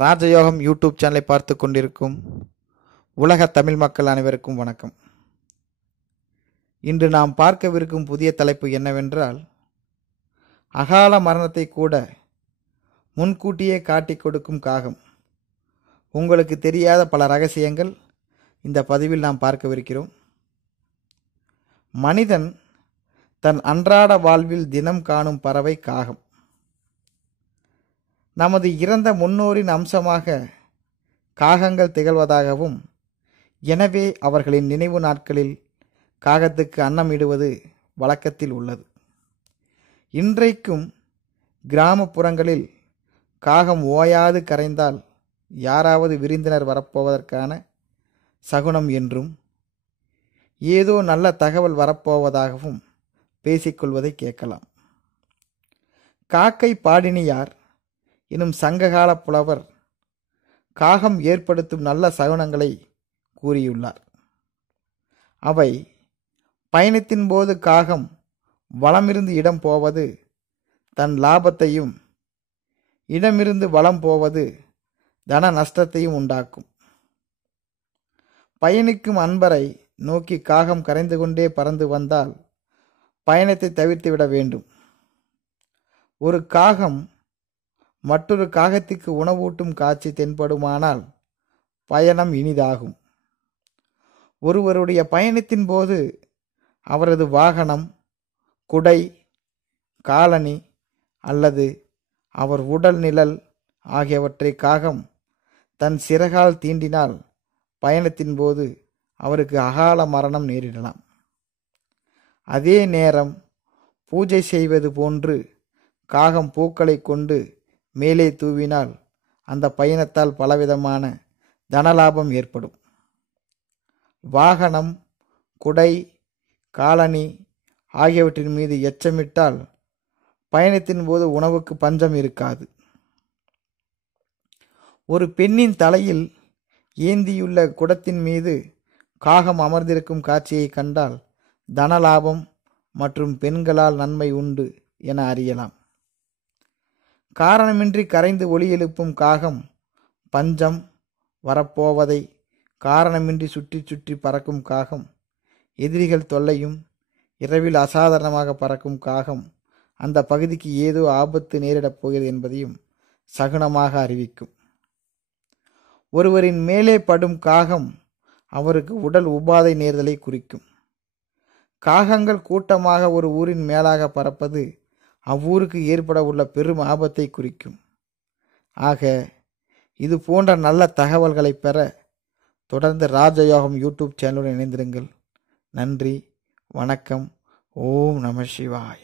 ராஜயோகம் யூடியூப் சேனலை பார்த்து கொண்டிருக்கும் உலக தமிழ் மக்கள் அனைவருக்கும் வணக்கம். இன்று நாம் பார்க்கவிருக்கும் புதிய தலைப்பு என்னவென்றால் அகால மரணத்தை கூட முன்கூட்டியே காட்டிக் கொடுக்கும் காகம். உங்களுக்கு தெரியாத பல ரகசியங்கள் இந்த பதிவில் நாம் பார்க்கவிருக்கிறோம். மனிதன் தன் அன்றாட வாழ்வில் தினம் காணும் பறவை காகம். நமது இறந்த முன்னோரின் அம்சமாக காகங்கள் திகழ்வதாகவும் எனவே அவர்களின் நினைவு நாட்களில் காகத்துக்கு அன்னம் இடுவது வழக்கத்தில் உள்ளது. இன்றைக்கும் கிராமப்புறங்களில் காகம் ஓயாது கரைந்தால் யாராவது விருந்தினர் வரப்போவதற்கான சகுனம் என்றும் ஏதோ நல்ல தகவல் வரப்போவதாகவும் பேசிக்கொள்வதை கேட்கலாம். காக்கை பாடினியார் எனும் சங்ககால புலவர் காகம் ஏற்படுத்தும் நல்ல சகுனங்களை கூறியுள்ளார். அவை பயணத்தின் போது காகம் வளமிருந்து இடம் போவது தன் லாபத்தையும் இடமிருந்து வளம் போவது தன நஷ்டத்தையும் உண்டாக்கும். பயணிக்கும் அன்பரை நோக்கி காகம் கரைந்து கொண்டே பறந்து வந்தால் பயணத்தை தவிர்த்து விட வேண்டும். ஒரு காகம் மற்றொரு காகத்திற்கு உணவூட்டும் காட்சி தென்படுமானால் பயணம் இனிதாகும். ஒருவருடைய பயணத்தின் போது அவரது வாகனம் குடை காலனி அல்லது அவர் உடல் நிழல் ஆகியவற்றை காகம் தன் சிறகால் தீண்டினால் பயணத்தின் போது அவருக்கு அகால மரணம் நேரிடலாம். அதே நேரம் பூஜை செய்வது போன்று காகம் பூக்களை கொண்டு மேலே தூவினால் அந்த பயணத்தால் பலவிதமான தனலாபம் ஏற்படும். வாகனம் குடை காலணி ஆகியவற்றின் மீது எச்சமிட்டால் பயணத்தின் போது உணவுக்கு பஞ்சம் இருக்காது. ஒரு பெண்ணின் தலையில் ஏந்தியுள்ள குடத்தின் மீது காகம் அமர்ந்திருக்கும் காட்சியை கண்டால் தனலாபம் மற்றும் பெண்களால் நன்மை உண்டு என அறியலாம். காரணமின்றி கரைந்து ஒளி எழுப்பும் காகம் பஞ்சம் வரப்போவதை காரணமின்றி சுற்றி சுற்றி பறக்கும் காகம். எதிரிகள் தொல்லையும் இரவில் அசாதாரணமாக பறக்கும் காகம் அந்த பகுதிக்கு ஏதோ ஆபத்து நேரிடப் போகிறது என்பதையும் சகுனமாக அறிவிக்கும். ஒருவரின் மேலே படும் காகம் அவருக்கு உடல் உபாதை நேர்தலை குறிக்கும். காகங்கள் கூட்டமாக ஒரு ஊரின் மேலாக பறப்பது அவ்வூருக்கு ஏற்பட உள்ள பெரும் ஆபத்தை குறிக்கும். ஆக இது போன்ற நல்ல தகவல்களை பெற தொடர்ந்து ராஜயோகம் யூடியூப் சேனலுடன் இணைந்திருங்கள். நன்றி வணக்கம் ஓம் நம சிவாய.